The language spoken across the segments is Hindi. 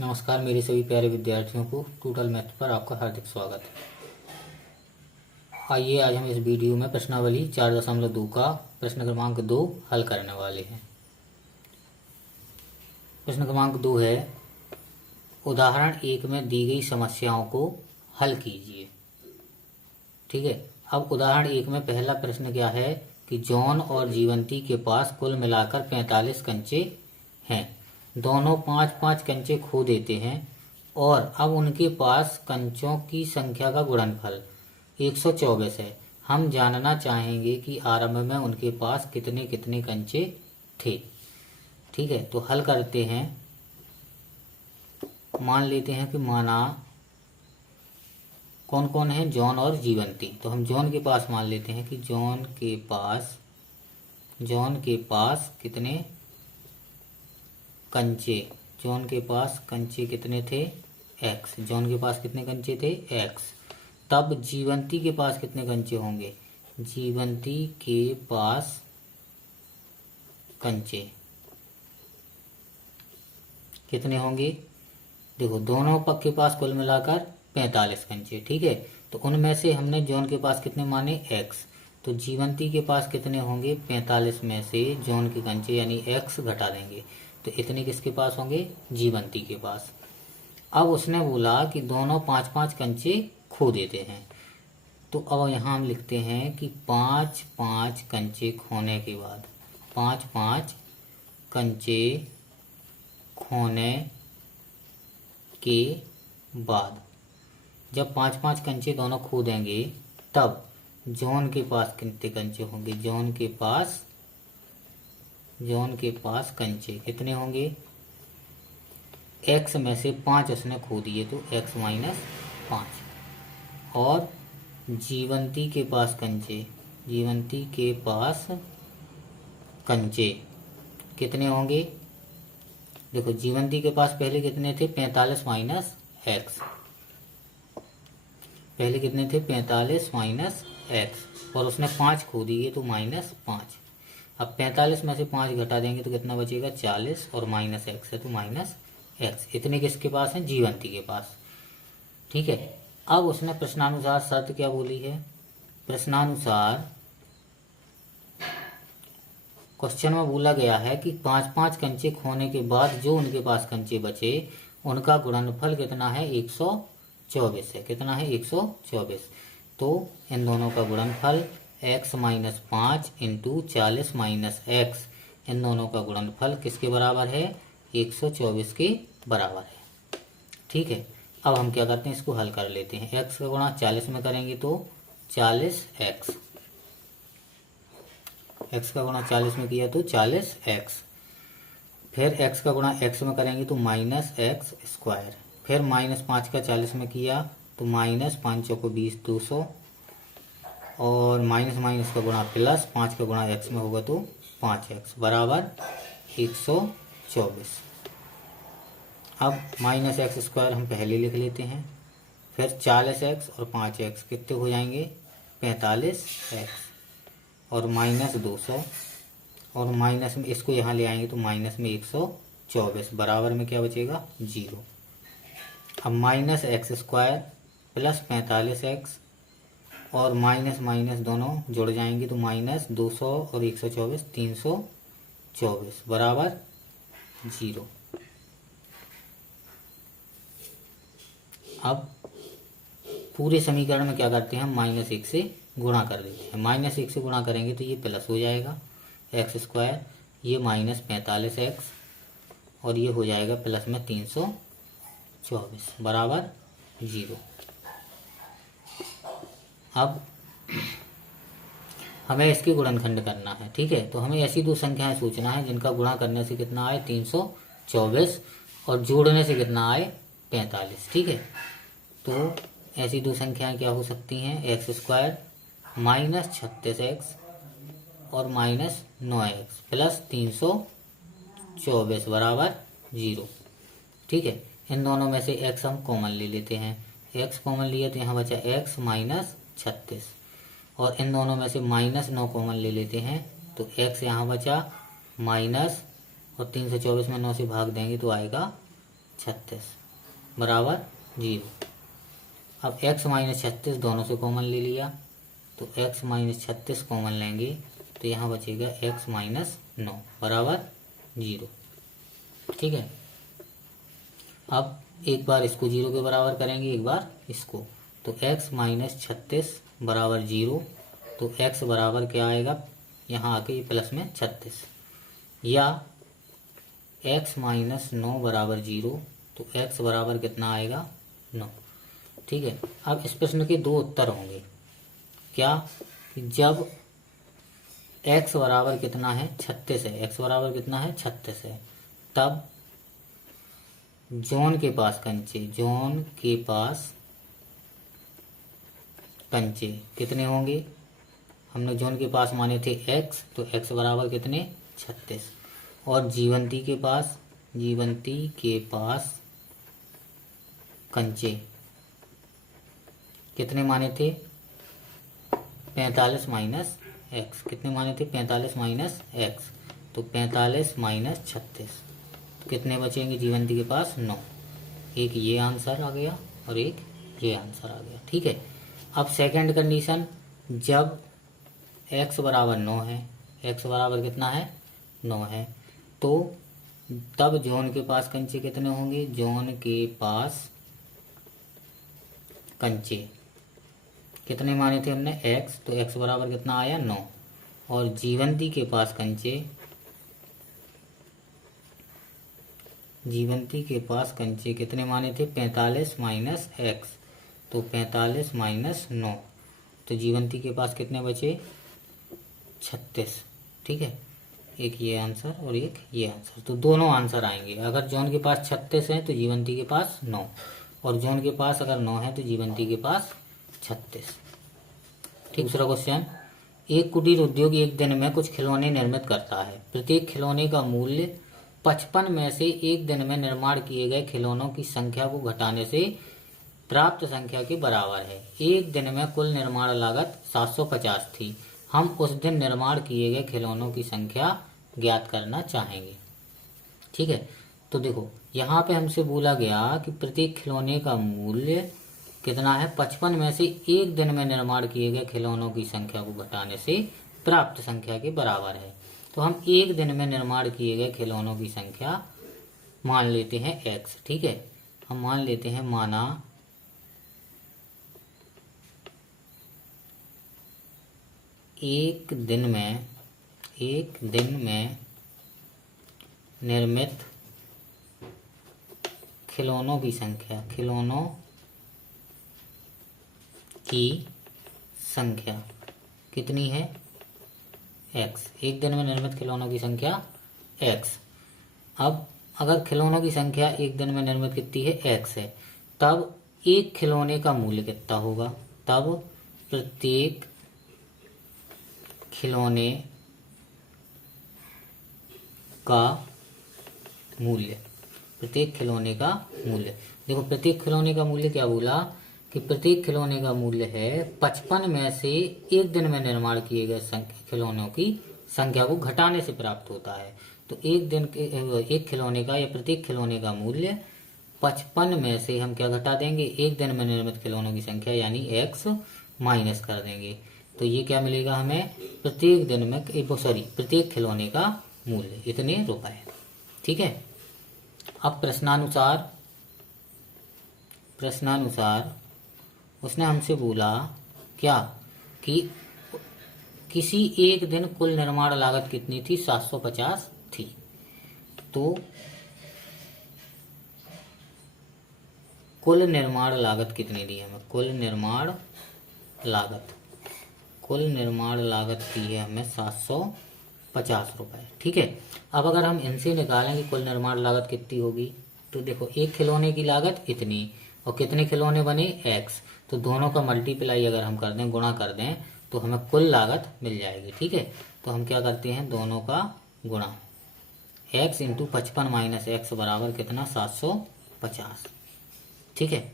नमस्कार मेरे सभी प्यारे विद्यार्थियों को टोटल मैथ पर आपका हार्दिक स्वागत है। आइए आज हम इस वीडियो में प्रश्नावली 4.2 का प्रश्न क्रमांक 2 हल करने वाले हैं। प्रश्न क्रमांक 2 है, उदाहरण 1 में दी गई समस्याओं को हल कीजिए। ठीक है, अब उदाहरण 1 में पहला प्रश्न क्या है कि जॉन और जीवंती के पास कुल मिलाकर 45 कंचे हैं। दोनों 5-5 कंचे खो देते हैं और अब उनके पास कंचों की संख्या का गुणनफल 124 है। हम जानना चाहेंगे कि आरंभ में उनके पास कितने कितने कंचे थे। ठीक है, तो हल करते हैं। मान लेते हैं कि माना कौन कौन है, जॉन और जीवंती। तो हम जॉन के पास मान लेते हैं कि जॉन के पास कितने कंचे, जॉन के पास कंचे कितने थे, एक्स। जॉन के पास कितने कंचे थे, एक्स। तब जीवंती के पास कितने कंचे होंगे, जीवंती के पास कंचे कितने होंगे। देखो, दोनों पक्ष के पास कुल मिलाकर 45 कंचे। ठीक है, तो उनमें से हमने जॉन के पास कितने माने, एक्स। तो जीवंती के पास कितने होंगे, 45 में से जॉन के कंचे यानी एक्स घटा देंगे तो इतने किसके पास होंगे, जीवंती के पास। अब उसने बोला कि दोनों 5-5 कंचे खो देते हैं। तो अब यहाँ हम लिखते हैं कि 5-5 कंचे खोने के बाद, 5-5 कंचे खोने के बाद जब 5-5 कंचे दोनों खो देंगे तब जॉन के पास कितने कंचे होंगे, जॉन के पास कंचे कितने होंगे, एक्स में से 5 उसने खो दिए तो एक्स माइनस 5। और जीवंती के पास कंचे कितने होंगे। देखो, जीवंती के पास पहले कितने थे, 45 माइनस एक्स। पहले कितने थे, 45 माइनस एक्स, और उसने 5 खो दिए तो माइनस 5। अब 45 में से 5 घटा देंगे तो कितना बचेगा, 40, और माइनस एक्स है तो माइनस एक्स। इतने किसके पास है, जीवंती के पास। ठीक है, अब उसने प्रश्नानुसार शर्त क्या बोली है, प्रश्नानुसार क्वेश्चन में बोला गया है कि 5-5 कंचे खोने के बाद जो उनके पास कंचे बचे उनका गुणनफल कितना है, 124 है। कितना है, 124। तो इन दोनों का गुणनफल x minus 5 into 40 minus x, इन दोनों का गुणनफल किसके बराबर है, 124 के बराबर है। ठीक है, अब हम क्या करते हैं, इसको हल कर लेते हैं। x का गुणा 40 में करेंगे तो 40x, x का गुणा 40 में किया तो 40x। फिर x का गुणा x में करेंगे तो माइनस एक्स स्क्वायर। फिर माइनस 5 का 40 में किया तो माइनस 5 चौको 20, 200। और माइनस माइनस का गुणा प्लस, 5 का गुणा x में होगा तो 5x बराबर 124। अब माइनस एक्स स्क्वायर हम पहले लिख लेते हैं। फिर 40x और 5x कितने हो जाएंगे, 45x, और माइनस 200, और माइनस में इसको यहाँ ले आएंगे तो माइनस में 124 बराबर में क्या बचेगा, 0। अब minus x square plus 45x और माइनस माइनस दोनों जुड़ जाएंगे तो माइनस 200 और 124 324 बराबर 0। अब पूरे समीकरण में क्या करते हैं, हम -1 से गुणा कर देते हैं। -1 से गुणा करेंगे तो ये प्लस हो जाएगा एक्स स्क्वायर, ये माइनस 45x, और ये हो जाएगा प्लस में 324 बराबर 0। अब हमें इसके गुणनखंड करना है। ठीक है, तो हमें ऐसी दो संख्याएं सोचना है जिनका गुणा करने से कितना आए, 324, और जोड़ने से कितना आए, 45। ठीक है, तो ऐसी दो संख्याएं क्या हो सकती हैं, एक्स स्क्वायर माइनस 36x और माइनस 9x प्लस 324 बराबर 0। ठीक है, इन दोनों में से x हम कॉमन ले लेते हैं। x कॉमन लिया तो यहाँ बचा x माइनस 36, और इन दोनों में से माइनस 9 कॉमन ले लेते हैं तो x यहाँ बचा माइनस, और 324 में 9 से भाग देंगे तो आएगा 36 बराबर 0। अब x माइनस 36 दोनों से कॉमन ले लिया, तो x माइनस 36 कॉमन लेंगे तो यहाँ बचेगा x माइनस 9 बराबर 0। ठीक है, अब एक बार इसको 0 के बराबर करेंगे, एक बार इसको, तो x माइनस 36 बराबर 0। तो x बराबर क्या आएगा, यहाँ आके ये प्लस में 36, या x माइनस 9 बराबर 0। तो x बराबर कितना आएगा, 9। ठीक है, अब इस प्रश्न के दो उत्तर होंगे। क्या, जब x बराबर कितना है, 36 है, x बराबर कितना है, 36 है, तब जॉन के पास कंचे, जॉन के पास कंचे कितने होंगे। हमने जॉन के पास माने थे x, तो x बराबर कितने, 36। और जीवंती के पास, जीवंती के पास कंचे कितने माने थे, 45 माइनस एक्स। कितने माने थे, 45 माइनस एक्स, तो 45 माइनस 36, कितने बचेंगे जीवंती के पास, 9। एक ये आंसर आ गया और एक ये आंसर आ गया। ठीक है, अब सेकंड कंडीशन, जब x बराबर 9 है, x बराबर कितना है, 9 है, तो तब जॉन के पास कंचे कितने होंगे, जॉन के पास कंचे कितने माने थे हमने, x, तो x बराबर कितना आया, 9। और जीवंती के पास कंचे, जीवंती के पास कंचे कितने माने थे, 45 माइनस एक्स, तो 45 माइनस 9, तो जीवंती के पास कितने बचे, 36। ठीक है, एक ये आंसर और एक ये आंसर, तो दोनों आंसर आएंगे। अगर जॉन के पास 36 है तो जीवंती के पास 9, और जॉन के पास अगर 9 है तो जीवंती के पास 36। ठीक, दूसरा क्वेश्चन, एक कुटीर उद्योग एक दिन में कुछ खिलौने निर्मित करता है। प्रत्येक खिलौने का मूल्य 55 में से एक दिन में निर्माण किए गए खिलौनों की संख्या को घटाने से प्राप्त संख्या के बराबर है। एक दिन में कुल निर्माण लागत 750 थी। हम उस दिन निर्माण किए गए खिलौनों की संख्या ज्ञात करना चाहेंगे। ठीक है, तो देखो यहाँ पे हमसे बोला गया कि प्रत्येक खिलौने का मूल्य कितना है, 55 में से एक दिन में निर्माण किए गए खिलौनों की संख्या को घटाने से प्राप्त संख्या के बराबर है। तो हम एक दिन में निर्माण किए गए खिलौनों की संख्या मान लेते हैं x। ठीक है, हम मान लेते हैं, माना एक दिन में निर्मित खिलौनों की संख्या, खिलौनों की संख्या कितनी है, x। एक दिन में निर्मित खिलौनों की संख्या x। अब अगर खिलौनों की संख्या एक दिन में निर्मित कितनी है, x है, तब एक खिलौने का मूल्य कितना होगा, तब प्रत्येक खिलौने का मूल्य, प्रत्येक खिलौने का मूल्य, देखो प्रत्येक खिलौने का मूल्य क्या बोला कि प्रत्येक खिलौने का मूल्य है 55 में से एक दिन में निर्माण किए गए खिलौनों की संख्या को घटाने से प्राप्त होता है। तो एक दिन के एक खिलौने का या प्रत्येक खिलौने का मूल्य 55 में से हम क्या घटा देंगे, एक दिन में निर्मित खिलौनों की संख्या यानी x माइनस कर देंगे। तो ये क्या मिलेगा हमें, प्रत्येक दिन में प्रत्येक खिलौने का मूल्य इतने रुपए। ठीक है, अब प्रश्नानुसार उसने हमसे बोला क्या कि किसी एक दिन कुल निर्माण लागत कितनी थी, 750 थी। तो कुल निर्माण लागत कितनी दी हमें, कुल निर्माण लागत की है हमें 750 रुपए। ठीक है, अब अगर हम इनसे निकालें कि कुल निर्माण लागत कितनी होगी, तो देखो एक खिलौने की लागत इतनी और कितने खिलौने बने, x, तो दोनों का मल्टीप्लाई अगर हम कर दें, गुणा कर दें, तो हमें कुल लागत मिल जाएगी। ठीक है, तो हम क्या करते हैं, दोनों का गुणा, x इंटू 55 माइनस एक्स बराबर कितना, 750। ठीक है,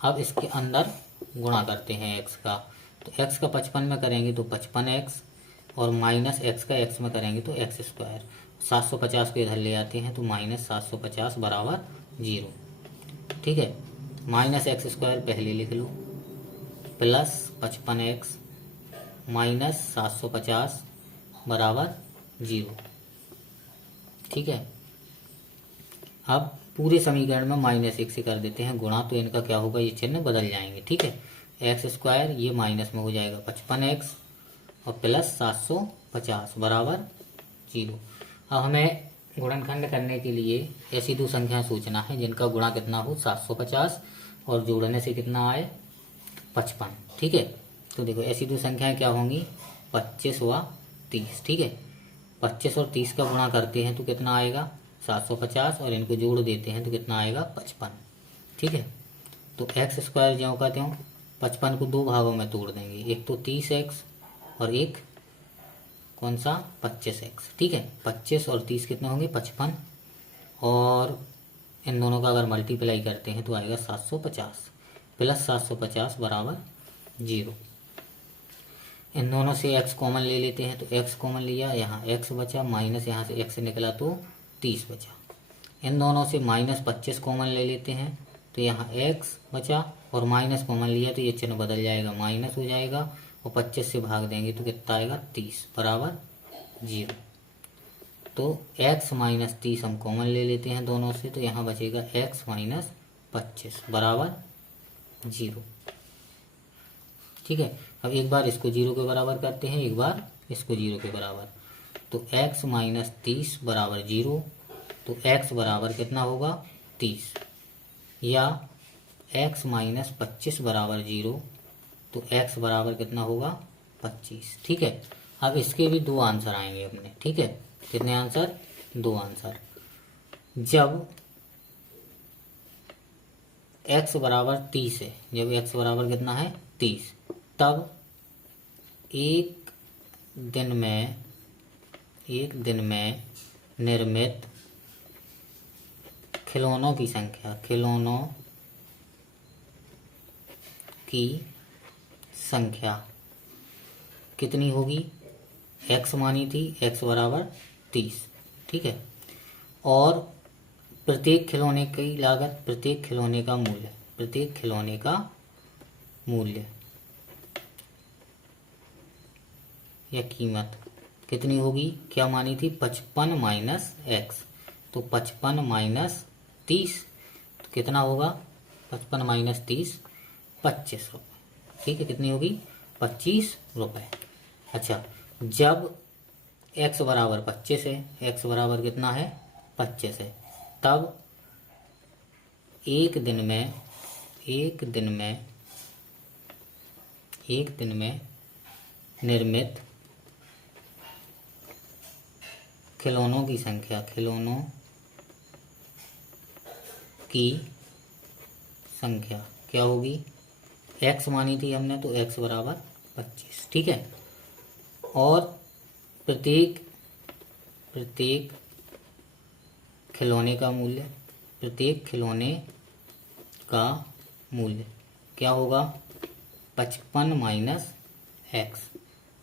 अब इसके अंदर गुणा करते हैं x का, तो x का 55 में करेंगे तो 55x, और माइनस x का x में करेंगे तो x स्क्वायर, 750 को इधर ले आते हैं तो -750 बराबर 0। ठीक है, -x² पहले लिख लो, प्लस 55x -750 बराबर 0। ठीक है, अब पूरे समीकरण में -1 से कर देते हैं गुणा, तो इनका क्या होगा, ये चिन्ह बदल जाएंगे। ठीक है, x² ये माइनस में हो जाएगा 55x और प्लस 750 बराबर 0। अब हमें गुणनखंड करने के लिए ऐसी दो संख्या सोचना है जिनका गुणा कितना हो 750 और जोड़ने से कितना आए 55। ठीक है, तो देखो ऐसी दो संख्याएं क्या होंगी, 25 व 30। ठीक है, 25 और 30 का गुणा करते हैं तो कितना आएगा 750 और इनको जोड़ देते हैं तो कितना आएगा 55। ठीक है, तो x² ज्यों का त्यों 55 को दो भागों में तोड़ देंगे, एक तो 30x और एक कौन सा 25x। ठीक है, 25 और 30 कितने होंगे 55 और इन दोनों का अगर मल्टीप्लाई करते हैं तो आएगा 750 प्लस 750 बराबर 0। इन दोनों से x कॉमन ले लेते हैं तो x कॉमन लिया, यहाँ x बचा, माइनस यहाँ से x निकला तो 30 बचा। इन दोनों से -25 कॉमन ले लेते हैं तो यहाँ x बचा और माइनस कॉमन लिया तो ये चिन्ह बदल जाएगा, माइनस हो जाएगा और 25 से भाग देंगे तो कितना आएगा 30 बराबर 0। तो x - 30 हम कॉमन ले लेते हैं दोनों से, तो यहाँ बचेगा x - 25 बराबर 0। ठीक है, अब एक बार इसको 0 के बराबर करते हैं, एक बार इसको 0 के बराबर, तो x - 30 बराबर 0। तो x बराबर कितना होगा 30 या x - 25 बराबर 0, तो x बराबर कितना होगा 25। ठीक है, अब इसके भी दो आंसर आएंगे अपने। ठीक है, कितने आंसर, दो आंसर। जब x बराबर 30 है, जब x बराबर कितना है 30, तब एक दिन में निर्मित खिलौनों की संख्या कितनी होगी, x मानी थी, x बराबर 30। ठीक है, और प्रत्येक खिलौने की लागत, प्रत्येक खिलौने का मूल्य या कीमत कितनी होगी, क्या मानी थी 55 - x, तो 55 - 30 तो कितना होगा 55 - 30 25 रुपये। ठीक है, कितनी होगी 25 रुपये। अच्छा, जब x बराबर 25 है, x बराबर कितना है 25 है, तब एक दिन में निर्मित खिलौनों की संख्या क्या होगी, x मानी थी हमने तो x बराबर 25। ठीक है, और प्रत्येक खिलौने का मूल्य क्या होगा 55 - x,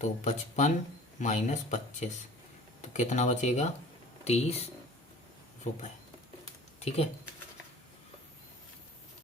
तो 55 - 25 तो कितना बचेगा 30 रुपये। ठीक है।